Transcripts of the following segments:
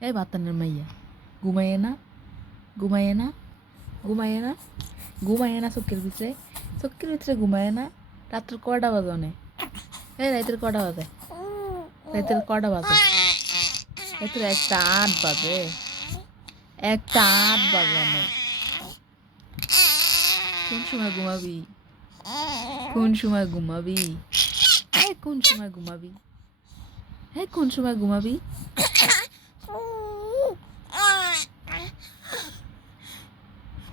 এই বাতানের মাইয়া ঘুমাইয়ে না ঘুমাইয়ে না ঘুমাইয়ে না ঘুমাইয়ে না চক্কের ভিতরে চক্কের ভিতরে ঘুমাইয়ে না রাত্র কটা বাজে অনেক এই রাতের কটা বাজে রাতের কটা বাজে রাতের একটা আট বাজে একটা আট বাজে অনেক কোন সময় ঘুমাবি কোন সময় ঘুমাবি এই কোন সময় ঘুমাবি এই কোন সময় ঘুমাবি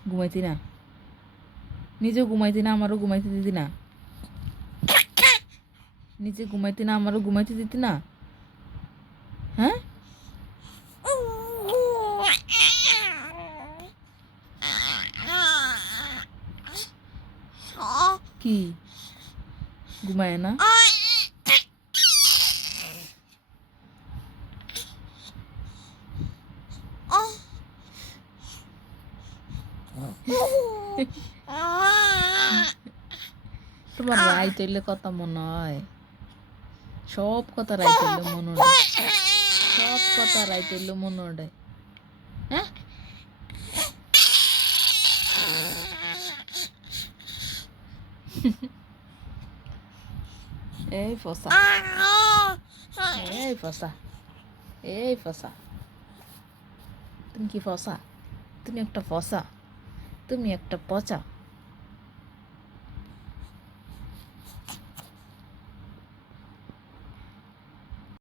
ঘুমাইতি না। নিজেও ঘুমাইতি না, আমারও ঘুমাইতে দিতি না। নিজে ঘুমাইতি না, আমারও ঘুমাইতে দিতি না। হ্যাঁ? কি? ঘুমায় না? তোমার রায় তৈলে কথা মনে হয়। সব কথা রায় তৈলে মনে হয়। সব কথা রায় তৈলে মনে হয়। হ্যাঁ? এই ফসা। এই ফসা। এই ফসা। তুমি কি ফসা? তুমি একটা ফসা। তুমি একটা পচা।